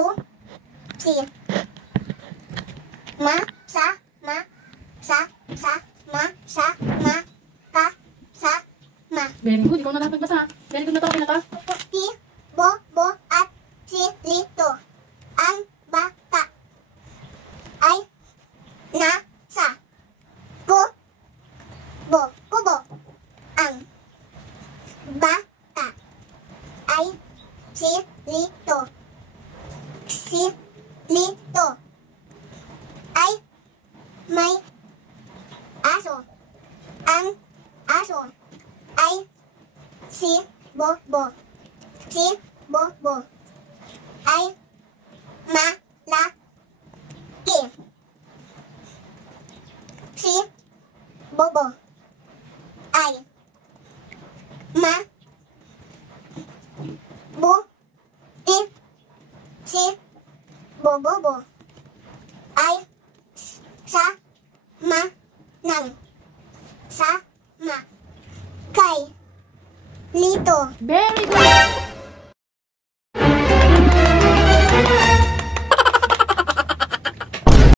Su. Si. Ma. Sa. Ma. Sa. Sa. Ma. Sa. Ma. Ka. Sa. Ma. Very good. Ikaw na dapat basa. Very good na to. Okay na to. Ti. Bo. Bo. At. Si. Lito. Ang bata ay nasa kubo. Kubo. Ang bata ay silito. Silito ay may aso. Ang aso ay si Bobo. Si Bobo ay malaki. Si Bobo ay mabuti. Si Bobo ay sama kay Lito. Very good.